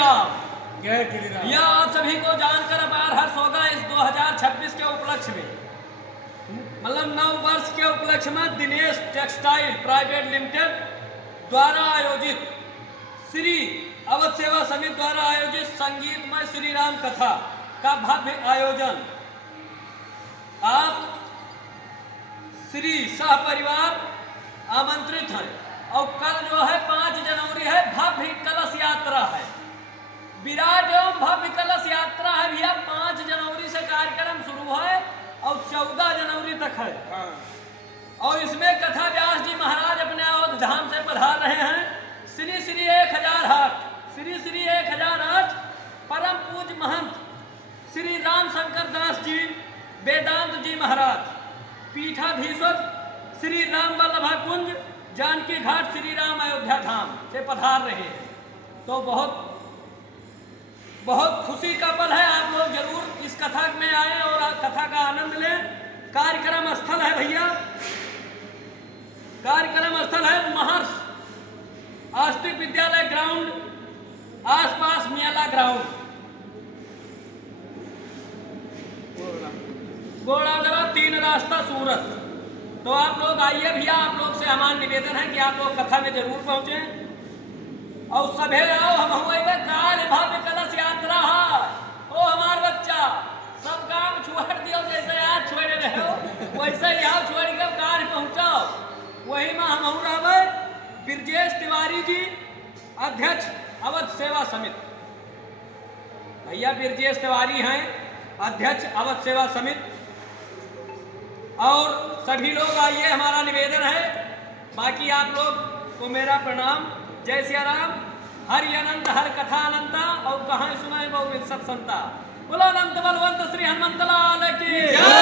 राम। जय श्री राम। यह आप सभी को जानकर अपार हर्ष होगा इस 2026 के उपलक्ष्य में, मतलब नव वर्ष के उपलक्ष्य में दिनेश टेक्सटाइल प्राइवेट लिमिटेड द्वारा आयोजित श्री अवध सेवा समिति द्वारा आयोजित संगीतमय श्री राम कथा का भव्य आयोजन आप श्री सह परिवार आमंत्रित हैं। और कल जो है 5 जनवरी है, भव्य कलश यात्रा है, विराट एवं भव्य कलश यात्रा है भैया। 5 जनवरी से कार्यक्रम शुरू है और 14 जनवरी तक है। और इसमें कथा व्यास जी महाराज अपने अवध धाम से पधार रहे हैं। श्री श्री 1008 श्री श्री 1008 परम पूज्य महंत श्री राम शंकर दास जी वेदांत जी महाराज, पीठाधीश्वर श्री राम वल्लभा कुंज जानकी घाट श्री राम अयोध्या धाम से पधार रहे हैं। तो बहुत बहुत खुशी का पल है। आप लोग जरूर इस कथा में आए और कथा का आनंद लें। कार्यक्रम स्थल है भैया, कार्यक्रम स्थल है महर्ष आस्तिक विद्यालय ग्राउंड, आसपास मियाला ग्राउंड, गोड़ादरा 3 रास्ता सूरत। तो आप लोग आइए भैया, आप लोग से हमारा निवेदन है कि आप लोग कथा में जरूर पहुंचे और सभे आओ। हम हुए काल भव्य कलश यात्रा है। ओ हमार बच्चा सब काम छोड़ दियो, जैसे आज छोड़े रहे हो वैसे ही आओ, छोड़ के कार्य पहुंचाओ। वही में हम रहे ब्रजेश तिवारी जी, अध्यक्ष अवध सेवा समिति। भैया ब्रजेश तिवारी हैं अध्यक्ष अवध सेवा समिति। और सभी लोग आइए, हमारा निवेदन है। बाकी आप लोग को मेरा प्रणाम। जय सिया राम। हरि अनंत हर कथा अनंता और कहाँ सुनाए बहु सब संता। बोलो अनंत बलवंत श्री हनुमंत लाल की जय।